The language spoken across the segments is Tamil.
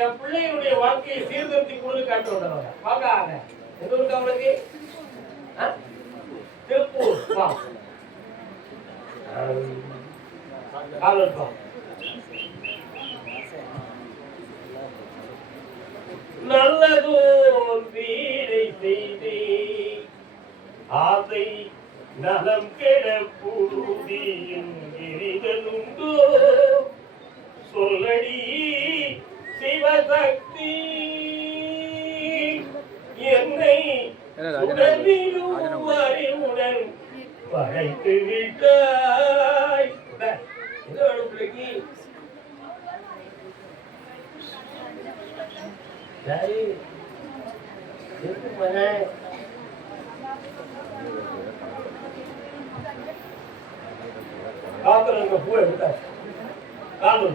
என் பிள்ளைகளுடைய வாழ்க்கையை சீர்திருத்தி கொடுத்து காட்டு வந்தவங்க வாங்க. எங்க இருக்கு அவங்களுக்கு? திருப்பூர் வா. நல்லதோர் வீடை செய்தே ஆசை நலம் கெட புழுதியும் எரிதலுண்டோ சொல்லடி சிவசக்தி என்னை உடலிலும் அறிவுடன் படைத்து விட்டாய். பிள்ளைக்கு காத்துல பூ எடுத்த கால்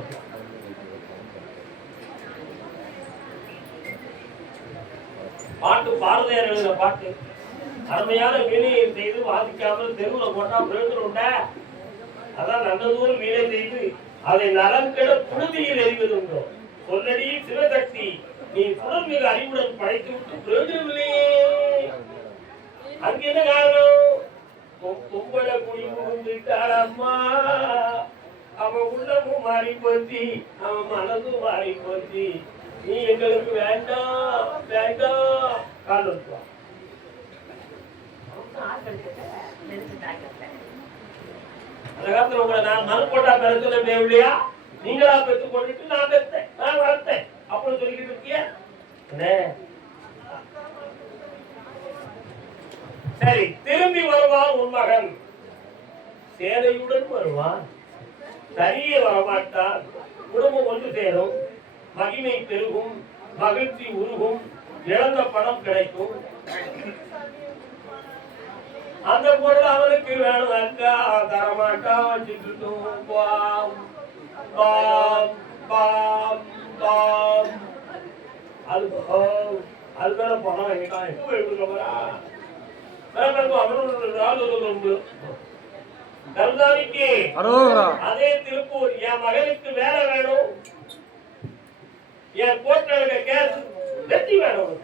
பாட்டு பாரதியார் எழுதுற பாட்டு அருமையான வீணையை செய்து வாசிக்காமல் தெருவில் போட்டா பிரயோஜனம் உண்ட. அதான் நல்லதூர் வீணை செய்து அதை நலம் கெட புழுதியில் எறிவதுண்டோ சொல்லடி சிவசக்தி நீ சுடர் மிக அறிவுடன் படைத்து விட்டு பிரயோஜனம் இல்லையே. அங்க என்ன காரணம்? கும்பல குடி புகுந்துட்டாளம்மா. அவன் உள்ளமும் மாறி போச்சு, அவன் மனதும் மாறி போச்சு. நீ எங்களுக்கு வேண்டாம் வேண்டாம் காரணம். அந்த காலத்துல உங்களை நான் மனு போட்டா பெறத்துல இல்லையா? நீங்களா பெற்று கொண்டுட்டு நான் பெற்றேன், நான் வளர்த்தேன் அப்படின்னு சொல்லிக்கிட்டு இருக்கிய. சரி, திரும்பி வருவான் உன் மகன், சேலையுடன் வருவான், தனியே வரமாட்டான். குடும்பம் ஒன்று சேரும், மகிமை பெருகும், மகிழ்ச்சி உருகும், இழந்த பணம் கிடைக்கும். அந்த பொருள் அவனுக்கு வேணும் அக்கா தரமாட்டான் வச்சுக்கிட்டும். பாம் பாம் பாம் பாம் அது பணம் எங்கிட்டான் எப்போ எடுக்கிறா அதே திருப்பூர் என் மகனுக்கு வேலை வேணும், என் கோர்ட்ல கேஸ் வெற்றி வேணும்.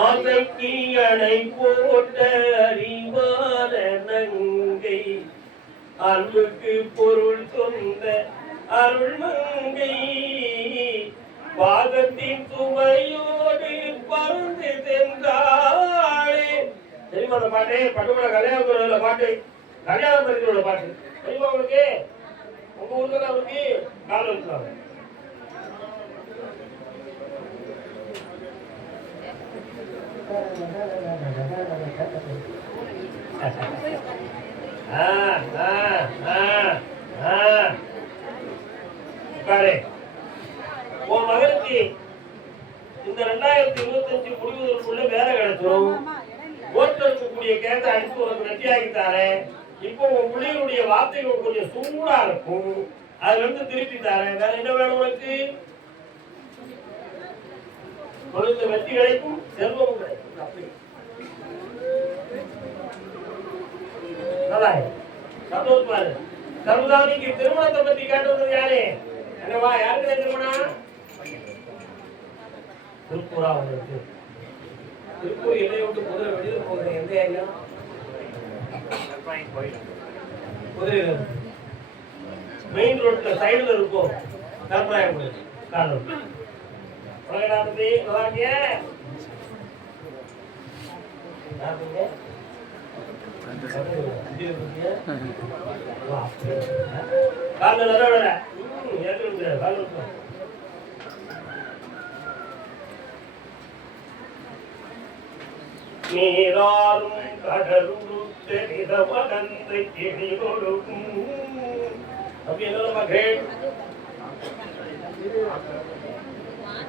ஆசைக்கு அணை போட்ட அறிவான நங்கை, அன்புக்கு பொருள் சொந்த அருள்மங்கை, பாகத்தின் சுமையோடு பறந்து சென்றாளே. தெரியுமா அந்த பாட்டு? பட்டுமலை கல்யாணத்தோட பாட்டு, கல்யாண பரிசோட பாட்டு தெரியுமா உங்களுக்கு? உங்க ஊர்ல அவருக்கு கால் வச்சுவாங்க. உன் மகனுக்கு இந்த 2025 முடிவதற்குள்ள வேலை கிடைச்சிடும். ஓட்டு இருக்கக்கூடிய கேட்ட அடித்து உனக்கு வெற்றியாகித்தாரே. இப்போ உன் பிள்ளைகளுடைய வார்த்தைகள் கொஞ்சம் சூடா இருக்கும், அதுல இருந்து திருப்பி தாரேன். வேற என்ன வேணும் உனக்கு? உனக்கு வெற்றி கிடைக்கும், செல்வமும் கிடைக்கும். அப்படி சந்தோஷமா இருக்கு. சமுதாயிக்கு திருமணத்தை பத்தி கேட்டது யாரு? என்னவா யாருக்கு திருமணம்? திருப்பூரா உங்களுக்கு? திருப்பூர் எல்லையை விட்டு குதிரை வெளியில போகுது. எந்த ஏரியா? குதிரை மெயின் ரோட்ல சைடுல இருக்கும். கருப்பாயம் காரணம் நீராறும் கடலுடுத்த நிதமகந்தை கிளி கொடுக்கும். அப்படி என்ன மகள்?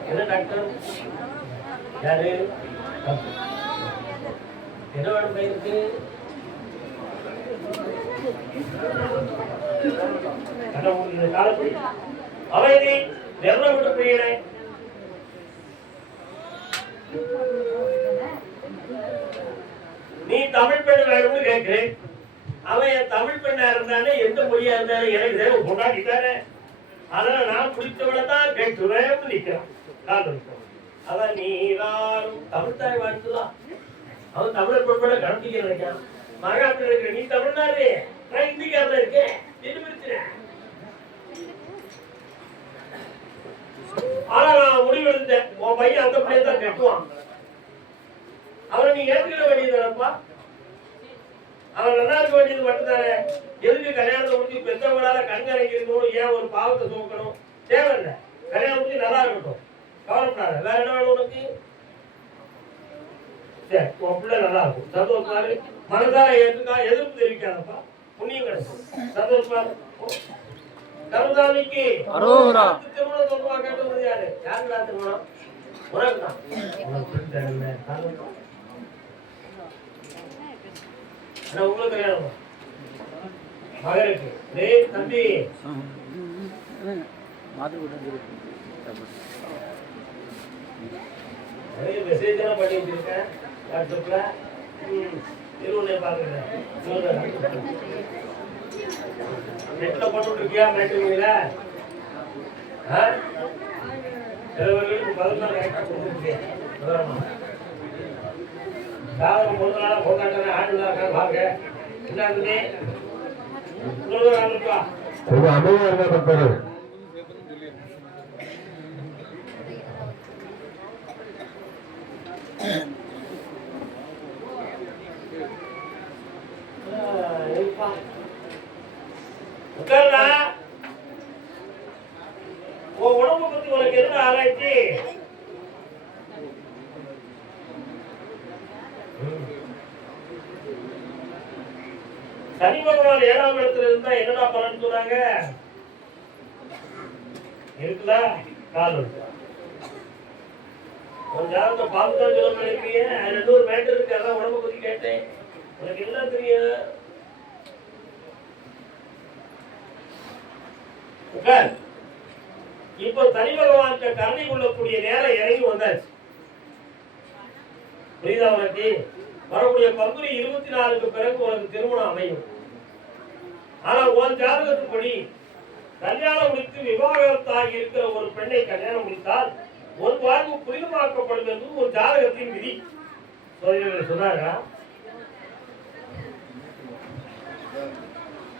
என்ன டாக்டர்? யாரு? என்ன வேணும் பையனுக்கு? அமைதி வெள்ள விட்டு போயிறேன். நீ தமிழ் பெண் வேணும்னு கேட்கிறேன். அவன் தமிழ் பெண்ணா இருந்தானே எந்த மொழியா இருந்தாலும் எனக்கு தேவை கொண்டாடிட்டானே. அதனால நான் பிடிச்சவளை தான் கேட்டுவேன் நிக்கிறான். அதான் நீராரும் தமிழ் தாய் வாழ்த்துதான். அவன் தமிழர் பொருட்பட கணக்கிக்க நினைக்கான். மகாத்மா இருக்கிற நீ தமிழ்நாடு, நான் இந்திக்காரன் இருக்கேன். ஆனா நான் முடிவெடுத்தேன், உன் பையன் அந்த பிள்ளைய தான் கட்டுவான். அவனை நீ ஏற்றுக்கிட வேண்டியதுப்பா. அவன் நல்லா இருக்க வேண்டியது மட்டும்தானே. எதுக்கு கல்யாணத்தை முடிச்சு பெற்றவங்களால கண்கரைக்கு இருக்கணும், ஏன் ஒரு பாவத்தை தூக்கணும்? தேவையில்லை. கல்யாணம் முடிச்சு நல்லா இருக்கட்டும், கவலைப்படாத. வேற என்ன வேணும் உனக்கு? சரி, உன் பிள்ளை நல்லா இருக்கும், சந்தோஷமாரு. மனதார ஏற்றுக்கா, எதிர்ப்பு தெரிவிக்காதப்பா, புண்ணியம் கிடைக்கும். சந்தோஷமாரு. கருதாமிக்கு திருமணம் சொல்லுவா கேட்டது யாரு? யாருடா திருமணம்? உனக்கு தான். உங்களுக்கு கல்யாணம் மகனுக்கு. டேய் தம்பி, மெசேஜ் எல்லாம் பண்ணி வச்சிருக்கேன் வாட்ஸ்அப்ல. திருவண்ணை பாக்குறேன். நெட்ல போட்டு இருக்கியா? மேட்டுங்கள சிலவர்களுக்கு 14 ஆயிரம் கொடுத்துருக்கேன். சாதகம் ஒரு நாளா கொண்டாடுற ஆண்டுதான் இருக்காங்க. வாங்க என்ன இருந்தே அமைதியா இருக்காரு. உட்கார்றா. உன் உடம்பு பத்தி உனக்கு என்ன ஆராய்ச்சி? சனி பகவான் 7ஆம் இடத்துல இருந்தா என்னடா பலன் சொன்னாங்க? இருக்குதா? கால் இருக்குதா? கொஞ்சம் ஜாதகத்தை பார்த்து தான் சொல்ல இருக்கீங்க. அதுல ஒரு மேட்டர் இருக்கு, அதான் உடம்பு பத்தி கேட்டேன். உனக்கு என்ன தெரியும்? இப்போ சனி பகவான் கருணை கொள்ளக்கூடிய நேரம் இறங்கி வந்தாச்சு. புரியுதா உனக்கு? வரக்கூடிய பங்குனி 24க்கு பிறகு உனக்கு திருமணம் அமையும். ஆனா உன் ஜாதகத்துப்படி கல்யாணம் முடித்து விவாகரத்தாகி இருக்கிற ஒரு பெண்ணை கல்யாணம் முடித்தால் ஒரு வாழ்வு புனிதமாக்கப்படும் என்பது ஒரு ஜாதகத்தின் விதி. சொன்னாங்க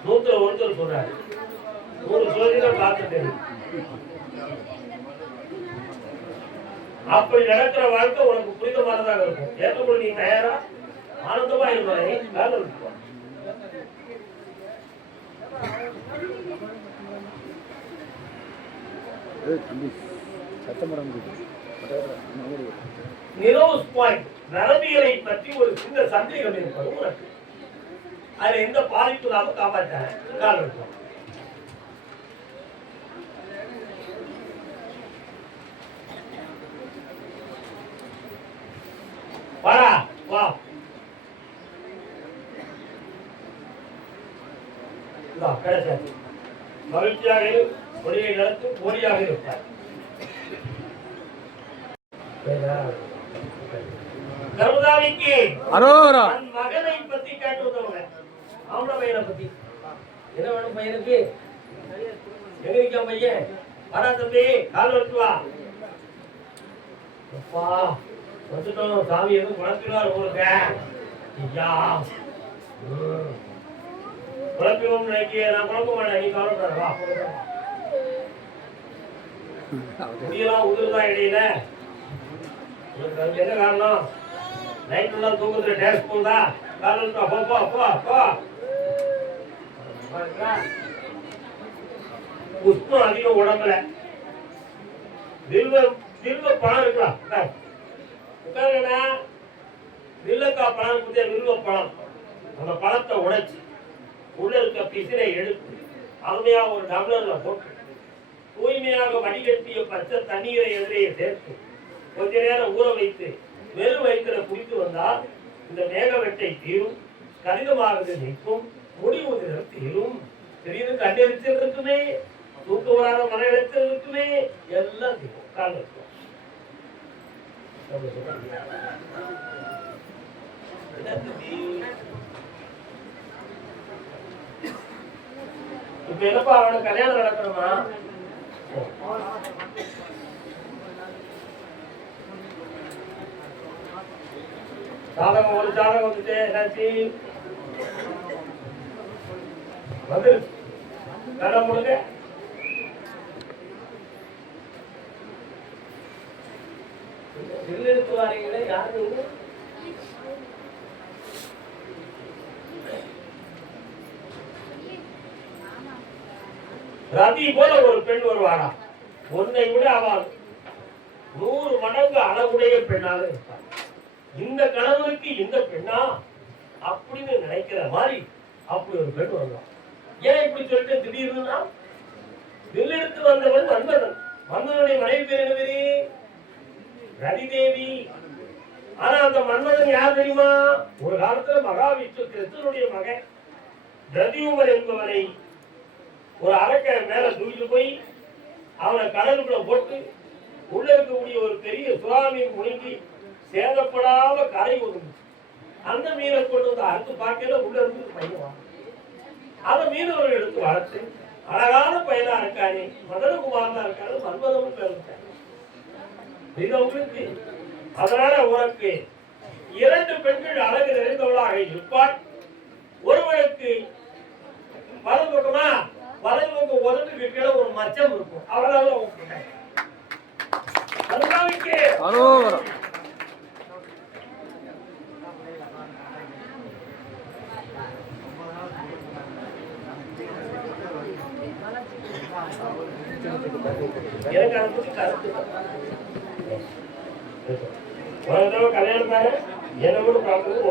100 ஒருத்தர் சொன்னாரு. 100 சோதிடம் பார்த்துட்டேன். அப்படி நடக்கிற வாழ்க்கை உனக்கு புனிதமானதாக இருக்கும். ஏற்கனவே நீ தயாரா ஆனந்தமா இருப்பாய். நரம்பியலை பற்றி ஒரு சின்ன சந்தேகம் இருப்பது உனக்கு. அதுல எந்த பாதிப்பு இல்லாம காப்பாற்ற வாடா வா. கிடைச்சாச்சு. மகிழ்ச்சியாக ஒளியை நடத்து போலியாக இருப்பார். கருதாவிக்கு மகனை பத்தி கேட்டுவதவங்க ஆம்பளை பையனை பத்தி என்ன வேணும்? பையனுக்கு எங்க இருக்கா பையன்? வாடா தம்பி, கால் வச்சு வா. அப்பா வந்துட்டோம். சாமி எதுவும் குழப்பிடுவார் உங்களுக்கு. ஐயா குழப்பிடும் நினைக்க நான் குழப்ப மாட்டேன். நீ கவலைப்படாத வா. முடியெல்லாம் உதிர்தான் இடையில. என்ன காரணம்? நைட் எல்லாம் தூக்கத்துல டேஸ் போகுதா? காரணம் போ போ போ. புஷ்பம் அதிகம் உடம்புல. வில்வ பழம் இருக்கலாம். உட்காருங்கண்ணா. வில்லக்காய் பழம் புதிய வில்வ பழம். அந்த பழத்தை உடைச்சு உள்ள இருக்க பிசினை எடுத்து அருமையா ஒரு டம்ளர்ல போட்டு தூய்மையாக வடிகட்டிய பச்சை தண்ணீரை எதிரே சேர்த்து கொஞ்ச நேரம் ஊற வைத்து வெறும் வயிற்றுல குடித்து வந்தால் இந்த மேகவெட்டை தீரும், கடிதமானது நிற்கும், முடிவு தீரும். திடீர்னு கண்டெரிச்சல் இருக்குமே, தூக்க வராத மன இழைச்சல் இருக்குமே, எல்லாம் தீரும். கால் இருக்கும். இப்ப என்னப்பா அவனுக்கு கல்யாணம் நடக்கணுமா? சாதகம் ஒரு சாதகம் வந்துட்டு என்னாச்சு வந்து கடன் முழுங்க எடுத்து வாரீங்களே யாரு ரதி போல ஒரு பெண் வருவாரா? ஒன்றை விட அவள் 100 மடங்கு அழகுடைய பெண்ணாக இருப்பார். இந்த கணவனுக்கு இந்த பெண்ணா அப்படின்னு நினைக்கிற மாதிரி அப்படி ஒரு பெண் வருவான். ஏன் இப்படி சொல்லிட்டு திடீர்னு வில்லெடுத்து வந்தவன் மன்மதன். மன்மதனுடைய மனைவி பேர் என்ன பேரு? ரதி தேவி. ஆனா அந்த மன்மதன் யார் தெரியுமா? ஒரு காலத்துல மகாவிஷ்ணு கிருஷ்ணனுடைய மகன் பிரதியூமர் என்பவனை ஒரு அரக்க மேல தூக்கிட்டு போய் அவனை கடலுக்குள்ள போட்டு உள்ள இருக்கக்கூடிய ஒரு பெரிய சுறாமீன் முழுங்கி சேதப்படாம கரை ஒதுங்கு. அந்த மீனை கொண்டு வந்து அறுத்து பார்க்கல உள்ள இருந்து பையன் அதை மீனவர்கள் எடுத்து வளர்த்து அழகான பையனா இருக்கானே மதனகுமார் தான் இருக்காரு. மன்மதனும் இருக்காரு இது உங்களுக்கு. அதனால உனக்கு 2 பெண்கள் அழகு நிறைந்தவளாக இருப்பாள். ஒருவனுக்கு வலது பக்கமா வலது பக்கம் உதட்டுக்கு கீழே ஒரு மச்சம் இருக்கும். அவ்வளவு எனக்கு அதை பத்தி கருத்து ஒரு தடவை கல்யாணம் தானே என்ன கூட பார்க்கறது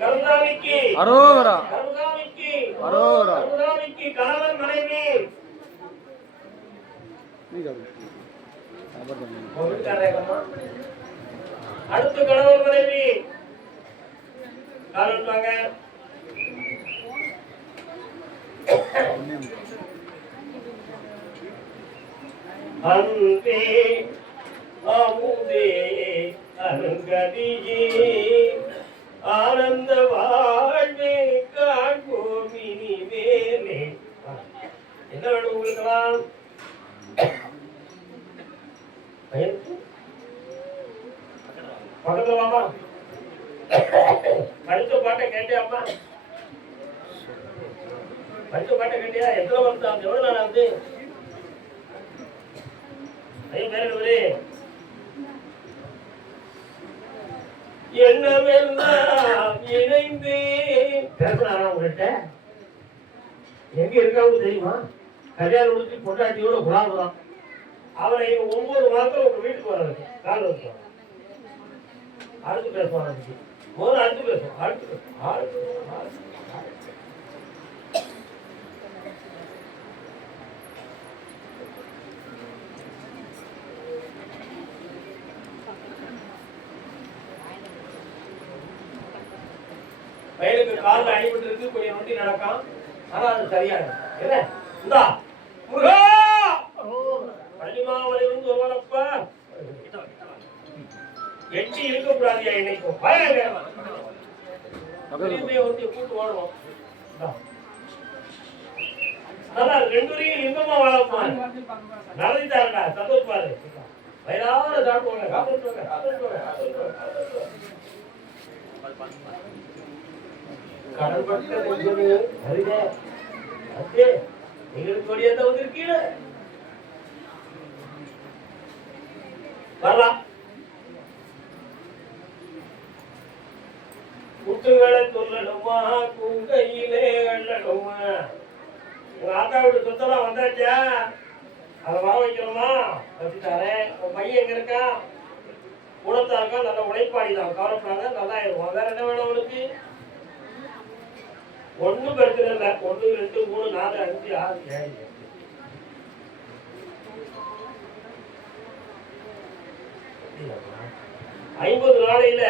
கருணாவிக்கு அரோகரா கருணாவிக்கு அரோகரா கருணாவிக்கு கணவன் மனைவி அடுத்து கணவன் மனைவி காரணமாக அன்பே அமுதே அருங்கதியே ஆனந்த வாழ்வே காண்போம் இனி மேலே. என்ன வேணும் உங்களுக்கெல்லாம்? பக்கத்துல வாமா. படித்த பாட்டை கேட்டியாமா? படித்த பாட்டை கேட்டியா? எத்தனை வருஷம் எவ்வளவு நாள் ஆகுது? என்னவெல்லாம் இணைந்து பேசுறாரா உங்கள்கிட்ட? எங்க இருக்காங்க தெரியுமா? கல்யாணம் முடிச்சு பொண்டாட்டியோட குலாபுரம். அவரை 9 மாதம் உங்க வீட்டுக்கு வர வைக்கும். கால் வைக்கும். அடுத்து பேசுவாங்க. முதல்ல அடுத்து பேசுவோம். அடுத்து பேசுவோம். வயலுக்கு காலில் அடிபட்டு இருக்கு, கொஞ்சம் நொண்டி நடக்கும். ஆனா அது சரியாது. என்ன இந்தா முருகா பள்ளிமாவளி வந்து ஒருவனப்ப எட்டி இருக்கக்கூடாது. என்னைக்கும் வந்து கூட்டு வாழுவோம். நல்லா 2 இன்பமா வாழப்பான். நல்லதாண்டா சந்தோஷப்பாரு. வயலான சாப்பிடுவாங்க. கடல் பக்கத்துல வருதே அத்தே எங்களுக்கு கொடியாத வந்திருக்கீங்க. வரலாம். குட்டுகளை சொல்லணுமா குங்கையிலே வெள்ளணுமா? உங்க ஆத்தா வீட்டு சொத்தெல்லாம் வந்தாச்சா? அதை வர வைக்கணுமா? வச்சுட்டாரேன். உன் பையன் எங்க இருக்கான்? கூடத்தா இருக்கான். நல்ல உழைப்பாடிதான். கவலைப்படாத, நல்லா இருக்கும். வேற என்ன வேணும் அவனுக்கு? ஒன்னும் பிரச்சனை இல்லை. 1 2 3 4 5 6 7 50 நாளையில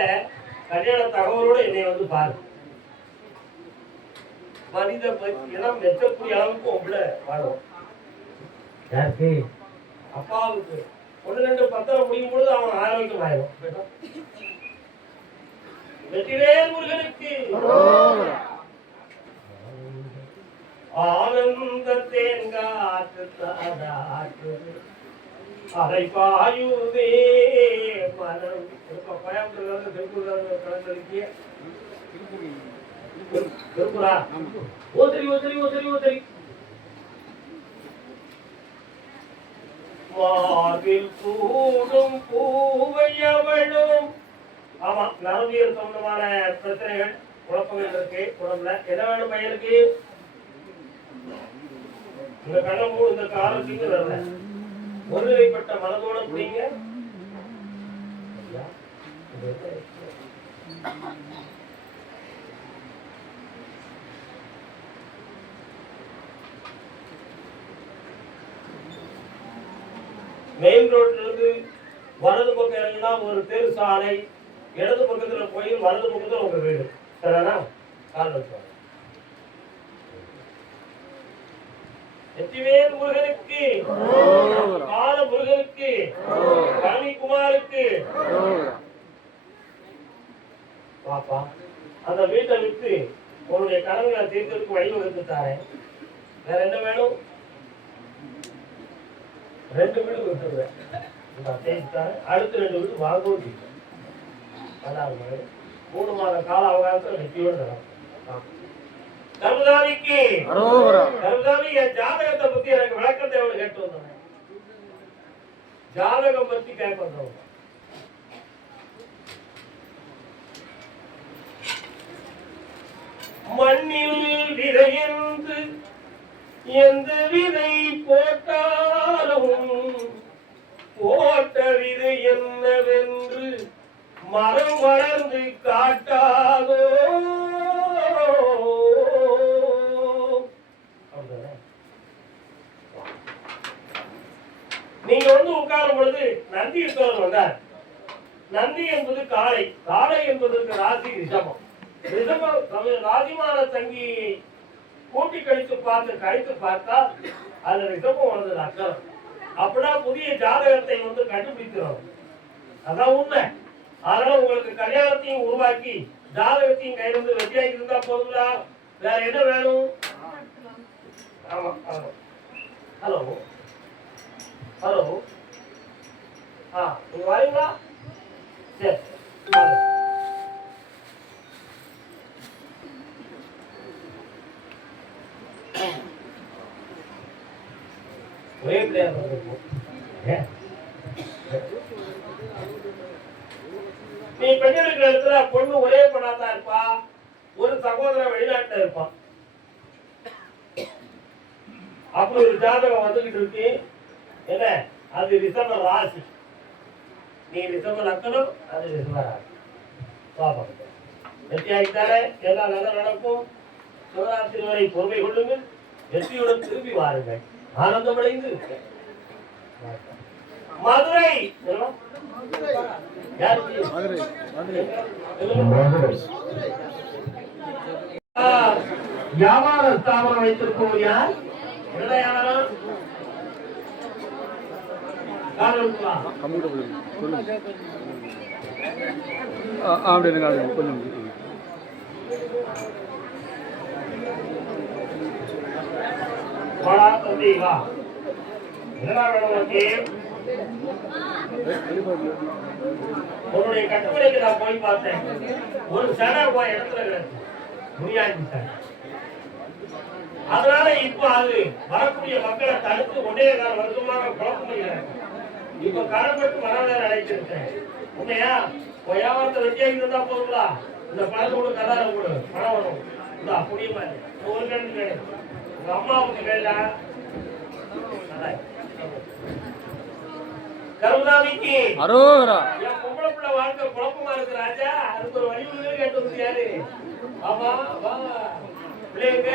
கல்யாண தகவலோட என்னை வந்து பாரு. மனித இடம் மெச்சக்கூடிய அளவுக்கு உங்களை வாழும். யாருக்கு? அப்பாவுக்கு 1 2 10 முடியும் பொழுது அவன் ஆரோக்கியம் ஆயிடும். வெற்றிவேல் முருகனுக்கு ஆனந்த தேங்காற்று தாடாற்றுது அரை பாயுதே மனம். கோயம்புத்தூர்ல திருப்பூர் கலந்துருக்கிய திருப்பூரா ஓசரி ஓசரி ஓசரி ஓசரி மார்பில் சூடும் பூவையவளும். ஆமா, நரம்பியல் சம்பந்தமான பிரச்சனைகள் குழப்பங்கள் இருக்கு உடம்புல. என்ன வேணும் பையனுக்கு? இந்த கண்ணமூ இந்த காலத்துக்கு வரல. ஒருநிலைப்பட்ட மனதோட புரியுங்க. மெயின் ரோட்ல இருந்து வலது பக்கம் இறங்கினா ஒரு தெரு சாலை, இடது பக்கத்துல கோயில், வலது பக்கத்துல உங்க வீடு. சரிண்ணா? கால் வச்சு வெற்றிவேல் முருகனுக்கு, கால முருகனுக்கு, பழனிக்குமாருக்கு. பாப்பா அந்த வீட்டை விட்டு உன்னுடைய கடன்களை தீர்க்கிறதுக்கு வழி வகுத்துட்டாரேன். வேற என்ன வேணும்? 2 வீடு விட்டுருவேன். அடுத்த 2 வீடு வாங்கவும் 3 மாத கால அவகாசம் வெற்றியோடு நடக்கும். கருதாமிக்கு கருதாமி என் ஜாதகத்தை பத்தி எனக்கு விளக்கம் தேவை கேட்டு வந்தேன். ஜாதகம் பத்தி கேட்போம். மண்ணில் விதையென்று எந்த விதை போட்டாலும் போட்ட விதை என்னவென்று மரம் வளர்ந்து காட்டாதோ. நீங்க உட்காரும் பொழுது நந்தி வந்தார். நந்தி என்பது காளை, காளை என்பதற்கு ராசி ரிஷபம். ரிஷபம் ராசிமான தங்கி கூட்டி கழித்து பார்த்தா அது ரிஷபம் வந்தது அக்கறம். அப்படின்னா புதிய ஜாதகத்தை கண்டுபிடிக்கிறோம். அதான் உண்மை. அதனால உங்களுக்கு கல்யாணத்தையும் உருவாக்கி ஜாதகத்தையும் கையிலிருந்து வெற்றியாக்கி இருந்தா போதுங்களா? வேற என்ன வேணும்? ஆமா ஆமா. ஹலோ ஹலோ, நீங்க வரீங்களா? சரி, ஒரே பிள்ளையார் நீ பெண் இருக்கிற இடத்துல பொண்ணு ஒரே பொண்ணாதான் இருப்பா. ஒரு சகோதரன் வெளிநாட்டுல இருப்பான். அப்படி ஒரு ஜாதகம் வந்துகிட்டு இருக்கு. என்ன அது ரிஷப ராசி. நீ ரிஷப லக்கணம், அது ரிஷப ராசி. பாப்பா வெற்றியாகித்தானே எல்லாம் நல்லா நடக்கும். சிவராத்திரி வரை பொறுமை கொள்ளுங்கள். வெற்றியுடன் திரும்பி வாருங்கள். ஆனந்தமடைந்து மதுரை வியாபார ஸ்தாபனம் வைத்திருப்போம். யார் என்ன வியாபாரம்? கொஞ்சம் உன்னுடைய கட்டுமலைக்கு நான் போய் பார்த்தேன். ஒரு சடை போய் இடத்துல கிடக்கு முடியாது சார். அதனால இப்ப அது வரக்கூடிய மக்களை தடுத்து ஒன்னே கால வருஷமாக குழப்ப முடியல. இப்ப கடன்பட்டு மரவேற அழைச்சிருக்கேன். உண்மையா வியாபாரத்தை வெட்டியாகி இருந்தா போதுங்களா? இந்த பணத்தை கூட கதார கூட பணம் வரும். இந்த அப்படியே ஒரு கணக்கு வேணும். உங்க அம்மாவுக்கு வேலை கருணாமிக்கு அரோகரா. என் பொம்பளை பிள்ளை வாழ்க்கை குழப்பமா இருக்கு ராஜா. அதுக்கு ஒரு வழிமுறை கேட்டு வந்து யாரு? ஆமா வா பிள்ளைங்க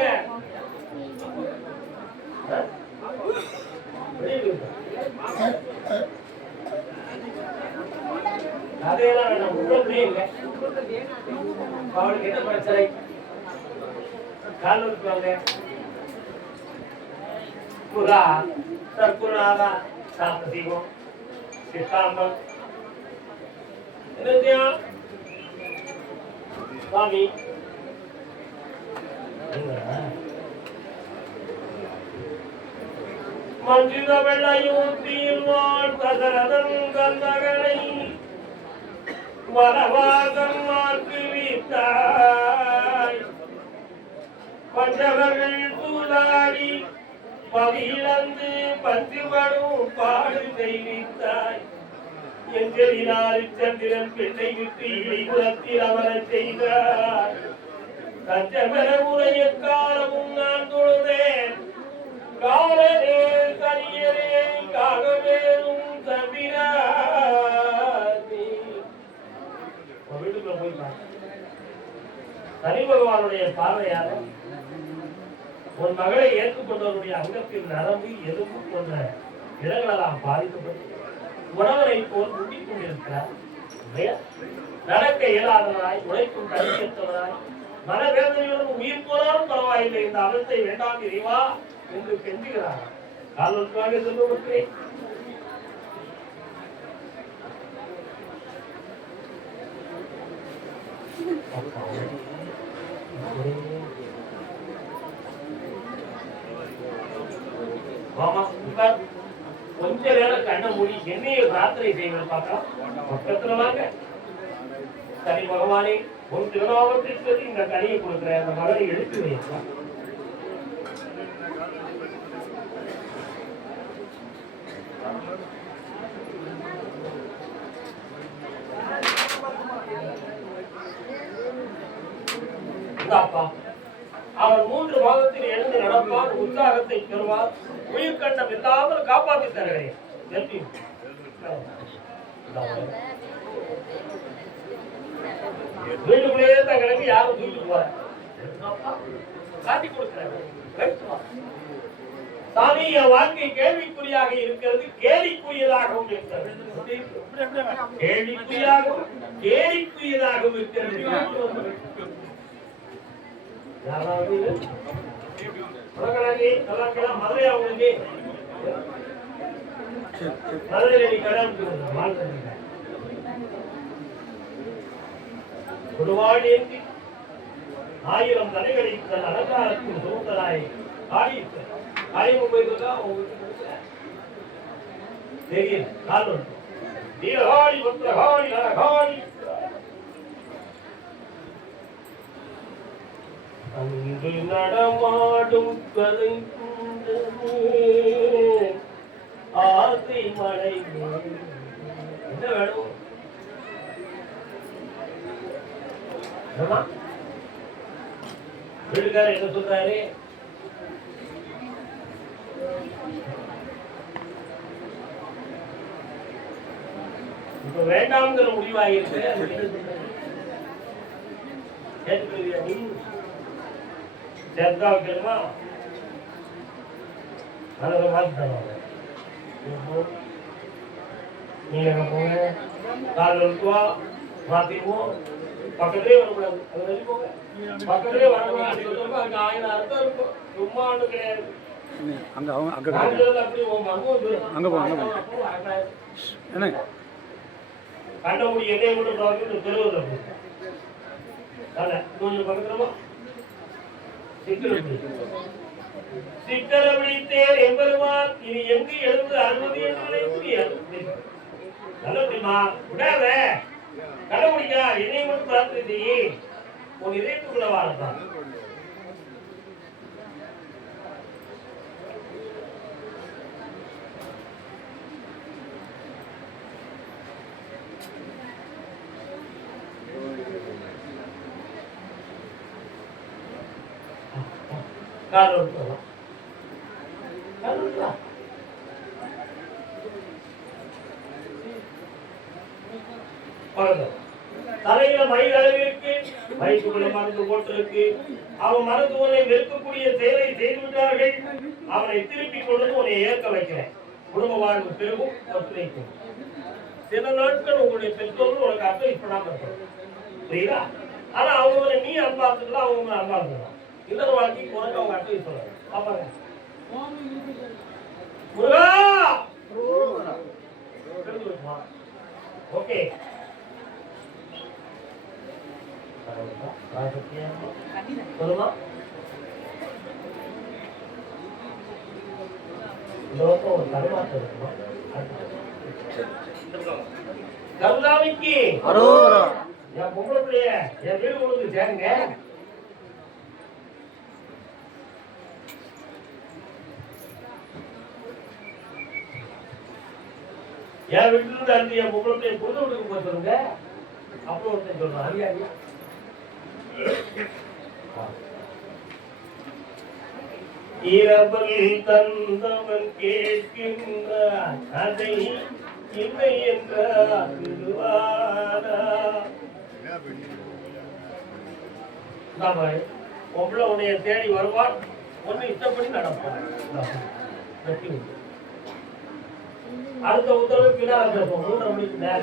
கதையெல்லாம் வேணாம். உள்ள பிள்ளைங்க அவளுக்கு என்ன பிரச்சனை? கால் இருப்பாங்க புறா தற்குணாதா சாப்பிட செய்வோம். சித்தாம்பம் என்ன சுவாமி மஞ்சுத வெள்ளையூத்தியில் வாழ்த்தகரதன் கந்தகனை வனவாசம் மாற்றி வீத்தாய் பஞ்சவர்கள் சூதாடி பவியிழந்து பஞ்சுபடும் பாடு செய்வித்தாய் எங்களினால் சந்திரன் பெண்ணை விட்டு இடைபுறத்தில் அமரச் செய்தார் கஞ்சமென உரைய காலமும் நான் தொழுதேன் காலனே கனியரே காகவேலும் தவிரா வீட்டுக்குள்ள போய் சனி பகவானுடைய பார்வையால உன் மகளை ஏற்றுக்கொண்டவருடைய அங்கத்தில் நரம்பு எலும்பு போன்ற இடங்களெல்லாம் பாதிக்கப்பட்டு உணவரை போல் முட்டிக் கொண்டிருக்கிறார். நடக்க இயலாதவராய் உழைக்கும் தனியற்றவராய் மனவேதனையுடன் உயிர் போனாலும் பரவாயில்லை, இந்த அவத்தை வேண்டாம் இறைவா என்று கெஞ்சுகிறார். காலத்திற்காக சொல்லுவதே கொஞ்ச நேரம் கண்ண மூடி என்னைய பிரார்த்தனை செய்வது பார்க்கலாம். பக்கத்துல வாங்க. சனி பகவானே, உன் திருநாமத்தில் சொல்லி இந்த கனியை கொடுக்கிற அந்த மகனை எடுத்து வைக்கலாம். அவர் 3 மாதத்தில் எழுந்து நடப்பார், உற்சாகத்தை பெறுவார், உயிர் கண்டம் இல்லாமல் காப்பாற்றி தருகிறேன். வீட்டுக்குள்ளேயே தான் கிளம்பி யாரும் வீட்டுக்கு போற காட்டி கொடுக்கிறார். சாமி, என் வாழ்க்கை கேள்விக்குறியாக இருக்கிறது, கேலிக்குரியதாகவும் இருக்கிறது. கேள்விக்குறியாகவும் கேலிக்குரியதாகவும் இருக்கிறது. யாராவது மதுரை அவங்களுக்கு மதுரையில் நீ கடன் கொடுவாடி 1000 தலைகளை தன் அலங்காரத்தின் சுமந்தராய் ஆடி போயிருந்தா தெரியும். தீரகாடி பத்திரகாடி நரகாடி அங்கு நடமாடும் கதை ஆசை மழை என்ன வேணும்? வீட்டுக்காரர் என்ன சொல்றாரு? இப்ப வேண்டாம்ங்கிற முடிவாயிருக்கு. கேட்டுக்கிறியா நீ? சேர்த்தா வைக்கணுமா? அதை மாற்றிட்டாங்க. நீங்க போங்க, கால் வலுக்குவா மாத்திடுவோம். பக்கத்திலே வரக்கூடாது, அது வெளியே போங்க. பக்கத்திலே வரக்கூடாது. அங்க 1000 அர்த்தம் இருக்கும். சும்மா ஒன்றும் கிடையாது. கண்டபடி எண்ணெய் மட்டும் தெருவில் கொஞ்சம் பக்கத்துலமா சிக்கரபடி தேர் எம்பெருமான் இனி எங்கு எழுந்து 60 என்று நல்லதுமா விடாத கண்டுபிடிக்கா என்னை மட்டும் பிரார்த்தனை செய்யி உன் இதயத்துக்குள்ள வாழத்தான். தலையில மயில் அளவிற்கு வயிற்றுக்குள்ள மருந்து போட்டிருக்கு. அவன் மருத்துவனை வெறுக்கக்கூடிய செயலை செய்து விட்டார்கள். அவனை திருப்பி கொண்டு உன்னை ஏற்க வைக்கிறேன். குடும்ப வாழ்வு பெருகும், ஒத்துழைக்கும். சில நாட்கள் உங்களுடைய பெற்றோர்கள் உனக்கு அட்வைஸ் பண்ணாம இருப்பாங்க, புரியுதா? ஆனா அவங்க நீ அன்பா இருந்துக்கலாம், அவங்க அன்பா இருந்துக்கலாம். இல்லற வாழ்க்கைக்கு உனக்கு அவங்க அட்வைஸ் சொல்றாங்க. பாப்பாங்க முருகா ஓகே சொல்லுமா இந்த வருஷம் ஒரு தடுமாற்றம் இருக்கணும். கருணாமிக்கு என் பொம்பளை பிள்ளைய என் வீடு கொண்டு சேருங்க. என் வீட்டுல இருந்து அந்த என் பொம்பளை பிள்ளைய புது வீட்டுக்கு போச்சுருங்க. அப்புறம் ஒருத்தன் சொல்றான் அறியாடி இரவல் தந்தவன் கேட்கின்றான் அதை இல்லை என்றார் பொம்பளை உன்னைய தேடி வருவான், ஒன்னு இஷ்டப்படி நடப்பான். அடுத்த உத்தரவு பின்னால் பேசுவோம் 3 மணிக்கு மேல.